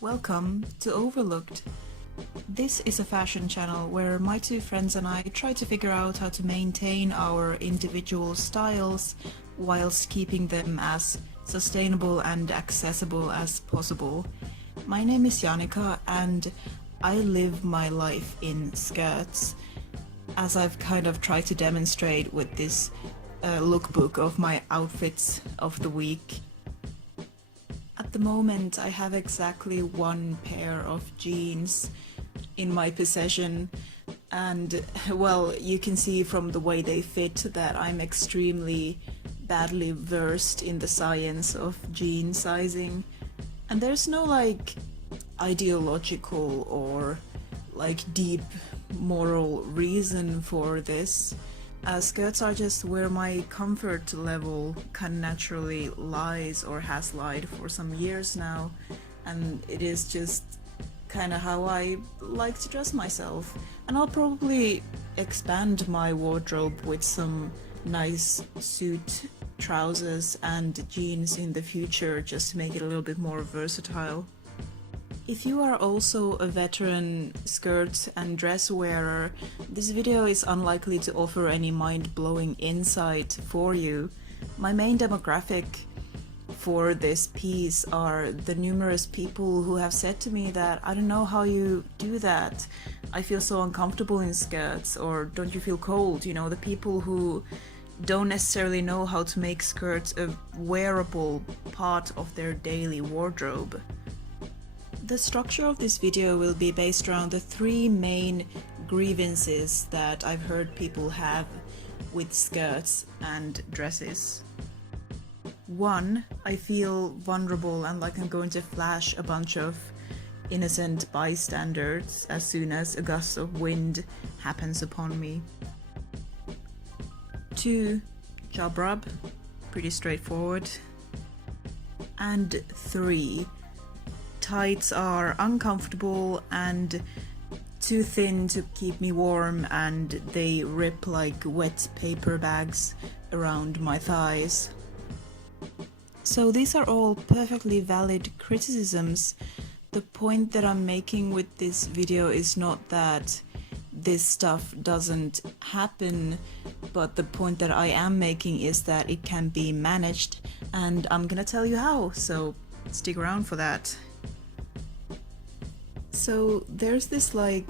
Welcome to Overlooked. This is a fashion channel where my two friends and I try to figure out how to maintain our individual styles whilst keeping them as sustainable and accessible as possible. My name is Janika and I live my life in skirts, as I've kind of tried to demonstrate with this lookbook of my outfits of the week. At the moment, I have exactly one pair of jeans in my possession, and well, you can see from the way they fit that I'm extremely badly versed in the science of jean sizing. And there's no ideological or deep moral reason for this. Skirts are just where my comfort level kind of naturally lies, or has lied for some years now, and it is just kind of how I like to dress myself. And I'll probably expand my wardrobe with some nice suit trousers and jeans in the future, just to make it a little bit more versatile. If you are also a veteran skirt and dress wearer, this video is unlikely to offer any mind-blowing insight for you. My main demographic for this piece are the numerous people who have said to me that I don't know how you do that. I feel so uncomfortable in skirts, or don't you feel cold? You know, the people who don't necessarily know how to make skirts a wearable part of their daily wardrobe. The structure of this video will be based around the three main grievances that I've heard people have with skirts and dresses. 1, I feel vulnerable and like I'm going to flash a bunch of innocent bystanders as soon as a gust of wind happens upon me. 2, job rub, pretty straightforward. And 3, tights are uncomfortable and too thin to keep me warm, and they rip like wet paper bags around my thighs. So these are all perfectly valid criticisms. The point that I'm making with this video is not that this stuff doesn't happen, but the point that I am making is that it can be managed, and I'm gonna tell you how, so stick around for that. So there's this I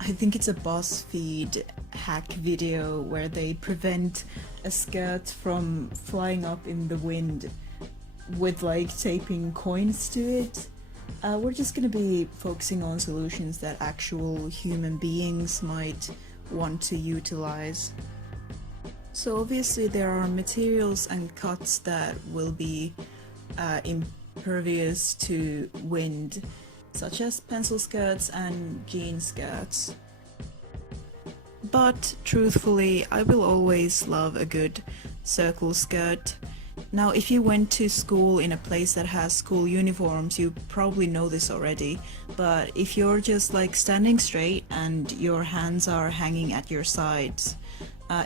think it's a BuzzFeed hack video where they prevent a skirt from flying up in the wind with taping coins to it. We're just gonna be focusing on solutions that actual human beings might want to utilize. So obviously there are materials and cuts that will be impervious to wind, such as pencil skirts and jean skirts. But truthfully, I will always love a good circle skirt. Now, if you went to school in a place that has school uniforms, you probably know this already, but if you're just standing straight and your hands are hanging at your sides,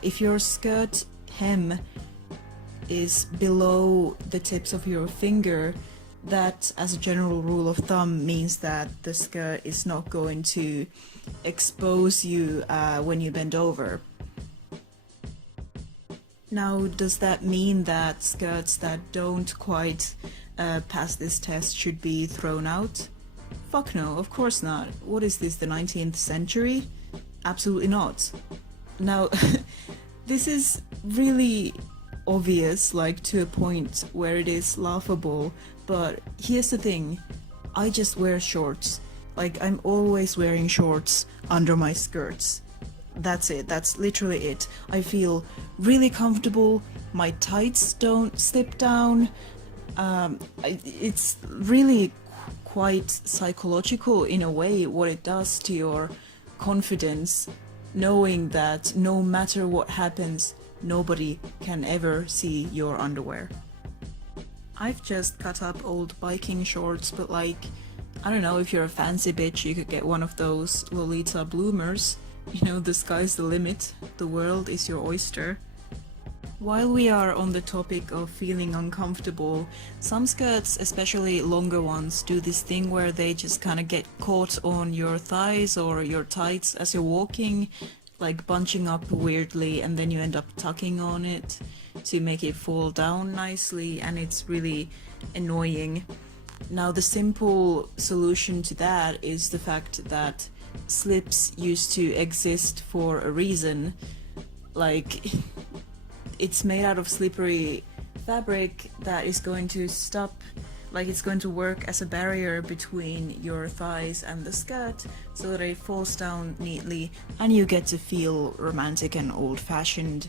if your skirt hem is below the tips of your finger, that, as a general rule of thumb, means that the skirt is not going to expose you when you bend over. Now, does that mean that skirts that don't quite pass this test should be thrown out? Fuck no, of course not. What is this, the 19th century? Absolutely not. Now, this is really obvious, to a point where it is laughable, but here's the thing, I just wear shorts. I'm always wearing shorts under my skirts. That's it, that's literally it. I feel really comfortable, my tights don't slip down. It's really quite psychological in a way what it does to your confidence, knowing that no matter what happens, nobody can ever see your underwear. I've just cut up old biking shorts, but I don't know, if you're a fancy bitch, you could get one of those Lolita bloomers. You know, the sky's the limit, the world is your oyster. While we are on the topic of feeling uncomfortable, some skirts, especially longer ones, do this thing where they just kind of get caught on your thighs or your tights as you're walking, like bunching up weirdly, and then you end up tucking on it to make it fall down nicely, and it's really annoying. Now, the simple solution to that is the fact that slips used to exist for a reason. Like, it's made out of slippery fabric that is going to it's going to work as a barrier between your thighs and the skirt so that it falls down neatly and you get to feel romantic and old-fashioned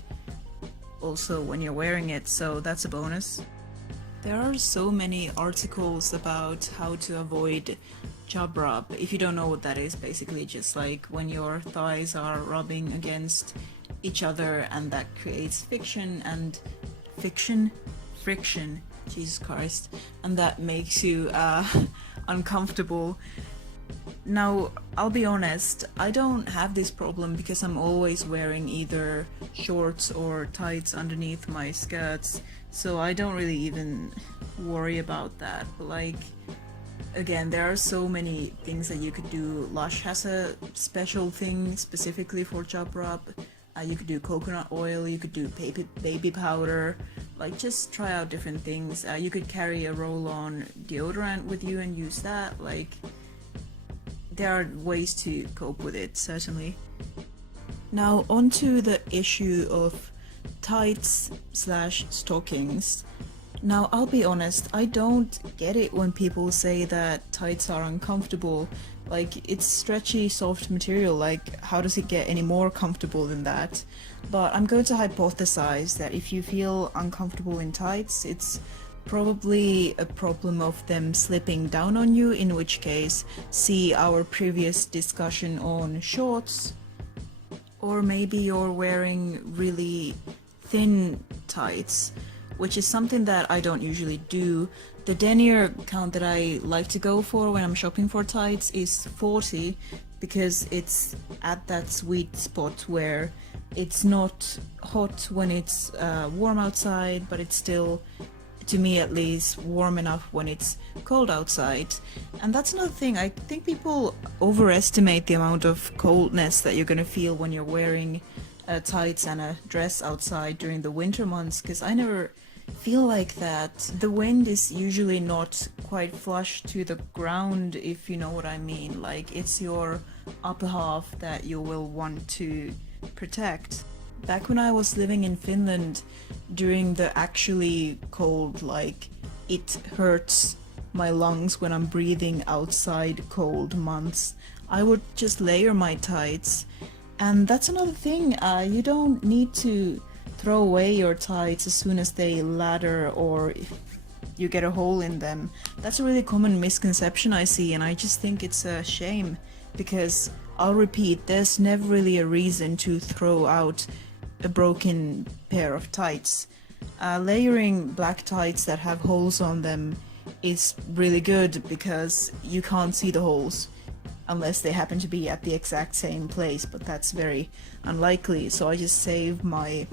also when you're wearing it, so that's a bonus. There are so many articles about how to avoid job rub. If you don't know what that is, basically just like when your thighs are rubbing against each other and that creates friction, Jesus Christ, and that makes you uncomfortable. Now, I'll be honest, I don't have this problem because I'm always wearing either shorts or tights underneath my skirts, so I don't really even worry about that. But like, again, there are so many things that you could do. Lush has a special thing specifically for job rub. You could do coconut oil, you could do baby powder, like just try out different things. You could carry a roll-on deodorant with you and use that. Like, there are ways to cope with it, certainly. Now, onto the issue of tights/stockings. Now, I'll be honest, I don't get it when people say that tights are uncomfortable. Like, it's stretchy, soft material, like, how does it get any more comfortable than that? But I'm going to hypothesize that if you feel uncomfortable in tights, it's probably a problem of them slipping down on you, in which case, see our previous discussion on shorts. Or maybe you're wearing really thin tights, which is something that I don't usually do. The denier count that I like to go for when I'm shopping for tights is 40, because it's at that sweet spot where it's not hot when it's warm outside, but it's still, to me at least, warm enough when it's cold outside. And that's another thing, I think people overestimate the amount of coldness that you're gonna feel when you're wearing tights and a dress outside during the winter months, because I never feel like that. The wind is usually not quite flush to the ground, if you know what I mean. Like, it's your upper half that you will want to protect. Back when I was living in Finland during the actually cold, like, it hurts my lungs when I'm breathing outside cold months, I would just layer my tights. And that's another thing, you don't need to throw away your tights as soon as they ladder or you get a hole in them. That's a really common misconception I see, and I just think it's a shame, because I'll repeat, there's never really a reason to throw out a broken pair of tights. Layering black tights that have holes on them is really good because you can't see the holes unless they happen to be at the exact same place, but that's very unlikely. So I just save my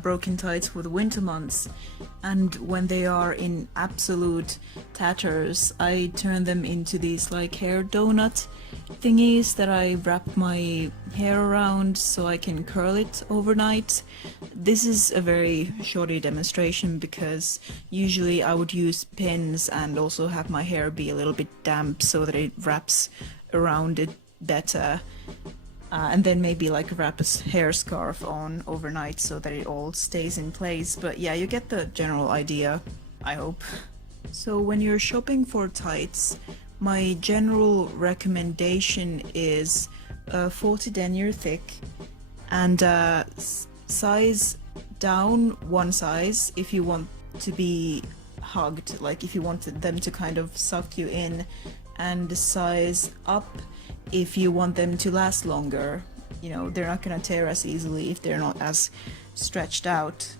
broken tights for the winter months, and when they are in absolute tatters, I turn them into these like hair donut thingies that I wrap my hair around so I can curl it overnight. This is a very shoddy demonstration because usually I would use pins and also have my hair be a little bit damp so that it wraps around it better. And then maybe like wrap a hair scarf on overnight so that it all stays in place. But yeah, you get the general idea, I hope. So when you're shopping for tights, my general recommendation is 40 denier thick and size down one size if you want to be hugged, like if you wanted them to kind of suck you in, and size up if you want them to last longer. You know, they're not gonna tear as easily if they're not as stretched out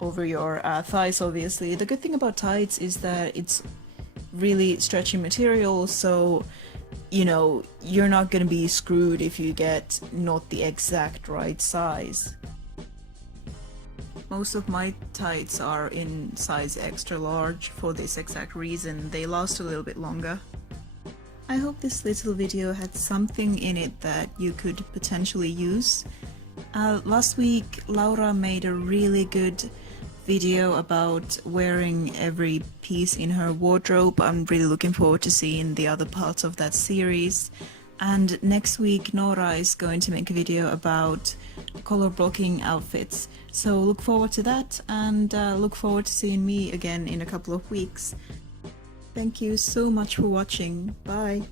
over your thighs, obviously. The good thing about tights is that it's really stretchy material, so, you know, you're not gonna be screwed if you get not the exact right size. Most of my tights are in size extra large for this exact reason. They last a little bit longer. I hope this little video had something in it that you could potentially use. Last week Laura made a really good video about wearing every piece in her wardrobe. I'm really looking forward to seeing the other parts of that series. And next week Nora is going to make a video about color blocking outfits. So look forward to that, and look forward to seeing me again in a couple of weeks. Thank you so much for watching. Bye!